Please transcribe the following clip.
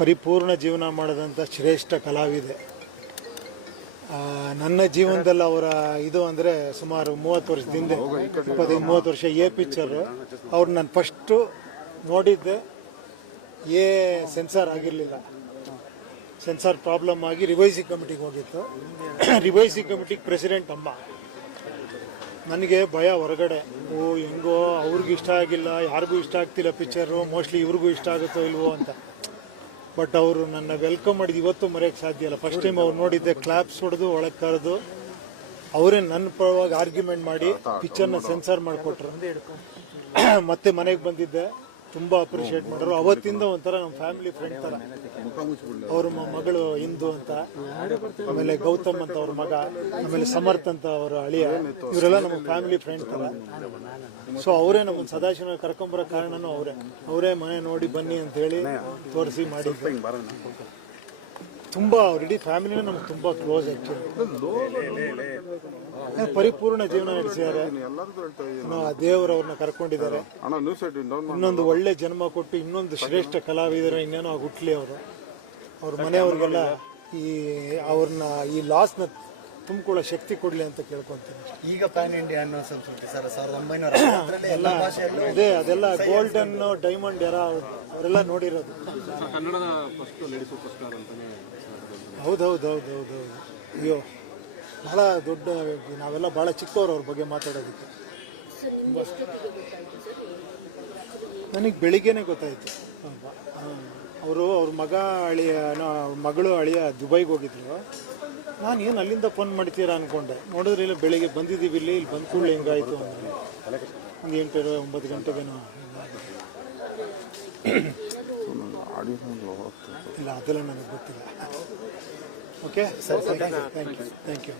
ಪರಿಪೂರ್ಣ ಜೀವನ ಮಾಡಿದಂಥ ಶ್ರೇಷ್ಠ ಕಲಾವಿದೆ. ನನ್ನ ಜೀವನದಲ್ಲಿ ಅವರ ಇದು ಅಂದರೆ ಸುಮಾರು ಮೂವತ್ತು ವರ್ಷದ ಹಿಂದೆ ಇಪ್ಪತ್ತೈದು ಮೂವತ್ತು ವರ್ಷ ಎ ಪಿಕ್ಚರು. ಅವ್ರು ನಾನು ಫಸ್ಟು ನೋಡಿದ್ದೆ. ಏ ಸೆನ್ಸಾರ್ ಆಗಿರಲಿಲ್ಲ. ಸೆನ್ಸಾರ್ ಪ್ರಾಬ್ಲಮ್ ಆಗಿ ರಿವೈಸಿಂಗ್ ಕಮಿಟಿಗೆ ಹೋಗಿತ್ತು. ರಿವೈಸಿಂಗ್ ಕಮಿಟಿಗೆ ಪ್ರೆಸಿಡೆಂಟ್ ಅಮ್ಮ. ನನಗೆ ಭಯ ಹೊರಗಡೆ. ಓ, ಹೆಂಗೋ, ಅವ್ರಿಗೂ ಇಷ್ಟ ಆಗಿಲ್ಲ, ಯಾರಿಗೂ ಇಷ್ಟ ಆಗ್ತಿಲ್ಲ ಪಿಕ್ಚರು ಮೋಸ್ಟ್ಲಿ ಇವ್ರಿಗೂ ಇಷ್ಟ ಆಗುತ್ತೋ ಇಲ್ವೋ ಅಂತ. ಬಟ್ ಅವರು ನನ್ನ ವೆಲ್ಕಮ್ ಮಾಡಿದ್ದು ಇವತ್ತು ಮರೆಯೋಕ್ಕೆ ಸಾಧ್ಯ ಇಲ್ಲ. ಫಸ್ಟ್ ಟೈಮ್ ಅವ್ರು ನೋಡಿದ್ದೆ ಕ್ಲಾಪ್ಸ್ ಹೊಡೆದು, ಒಳಗೆ ಕರೆದು. ಅವರೇ ನನ್ನ ಪರವಾಗಿ ಆರ್ಗ್ಯುಮೆಂಟ್ ಮಾಡಿ ಪಿಕ್ಚರ್ನ ಸೆನ್ಸಾರ್ ಮಾಡಿಕೊಟ್ರು. ಮತ್ತೆ ಮನೆಗೆ ಬಂದಿದ್ದೆ. ತುಂಬ ಅಪ್ರಿಷಿಯೇಟ್ ಮಾಡೋರು ಅವತ್ತಿಂದ ಒಂಥರ ನಮ್ಮ ಫ್ಯಾಮಿಲಿ ಫ್ರೆಂಡ್ ಥರ ಅವ್ರ ಮಗಳು ಇಂದು ಅಂತ, ಆಮೇಲೆ ಗೌತಮ್ ಅಂತ ಅವ್ರ ಮಗ, ಆಮೇಲೆ ಸಮರ್ಥ್ ಅಂತ ಅವರ ಅಳಿಯ, ಇವರೆಲ್ಲ ನಮ್ಮ ಫ್ಯಾಮಿಲಿ ಫ್ರೆಂಡ್ ತರ. ಸೊ ಅವರೇ ನಮ್ಮ ಸದಾಶಿವ ಕರ್ಕೊಂಬರೋ ಕಾರಣನೂ ಅವರೇ. ಅವರೇ ಮನೆ ನೋಡಿ ಬನ್ನಿ ಅಂತ ಹೇಳಿ ತೋರಿಸಿ ಮಾಡಿದ್ರು. ತುಂಬಾ ಇಡೀ ಫ್ಯಾಮಿಲಿನೇ ನಮ್ಗೆ ತುಂಬಾ ಕ್ಲೋಸ್ ಆಕ್ಚುಲಿ ಪರಿಪೂರ್ಣ ಜೀವನ ನಡೆಸಿದ್ದಾರೆ. ದೇವರು ಅವ್ರನ್ನ ಕರ್ಕೊಂಡಿದ್ದಾರೆ. ಇನ್ನೊಂದು ಒಳ್ಳೆ ಜನ್ಮ ಕೊಟ್ಟು ಇನ್ನೊಂದು ಶ್ರೇಷ್ಠ ಕಲಾವಿದರ ಇನ್ನೇನೋ ಹುಟ್ಲಿ ಅವರು. ಅವ್ರ ಮನೆಯವ್ರಿಗೆಲ್ಲ ಈ ಅವ್ರನ್ನ ಈ ಲಾಸ್ನ ತುಂಬಿಕೊಳ್ಳೋ ಶಕ್ತಿ ಕೊಡ್ಲಿ ಅಂತ ಕೇಳ್ಕೊಂತೀನಿ. ಈಗ ಪ್ಯಾನ್ ಇಂಡಿಯಾ ಅನ್ನೋ ಸಂಸ್ಕೃತಿ ಸರ್ ಸಾವಿರದ ಒಂಬೈನೂರ ಅದೇ ಅದೆಲ್ಲ ಗೋಲ್ಡನ್ ಡೈಮಂಡ್ ಎರ ಅವರೆಲ್ಲ ನೋಡಿರೋದು. ಕನ್ನಡದ ಫಸ್ಟ್ ಲೇಡಿ ಸೂಪರ್ ಸ್ಟಾರ್ ಅಂತಾನೆ ಹೌದೌದು ಹೌದು ಹೌದು ಹೌದು ಅಯ್ಯೋ ಬಹಳ ದೊಡ್ಡ ನಾವೆಲ್ಲ ಬಹಳ ಚಿಕ್ಕವರು ಅವ್ರ ಬಗ್ಗೆ ಮಾತಾಡೋದಕ್ಕೆ. ನನಗೆ ಬೆಳಿಗ್ಗೆನೆ ಗೊತ್ತಾಯ್ತು. ಅವರು ಅವ್ರ ಮಗ ಅಳಿಯ ಮಗಳು ಅಳಿಯ ದುಬೈಗೆ ಹೋಗಿದ್ರು. ನಾನು ಏನು ಅಲ್ಲಿಂದ ಫೋನ್ ಮಾಡ್ತೀರಾ ಅನ್ಕೊಂಡೆ. ನೋಡಿದ್ರೆ ಇಲ್ಲ ಬೆಳಿಗ್ಗೆ ಬಂದಿದ್ದೀವಿ ಇಲ್ಲಿ ಇಲ್ಲಿ ಬಂದ ಕೂಡ ಹಿಂಗಾಯ್ತು ಅಂದ್ರೆ ಒಂದು ಎಂಟು ಒಂಬತ್ತು ಗಂಟೆಗೇನೋ. ಇಲ್ಲ ಅದೆಲ್ಲ ನನಗೆ ಗೊತ್ತಿಲ್ಲ. ಓಕೆ ಸರಿ ಥ್ಯಾಂಕ್ ಯು ಥ್ಯಾಂಕ್ ಯು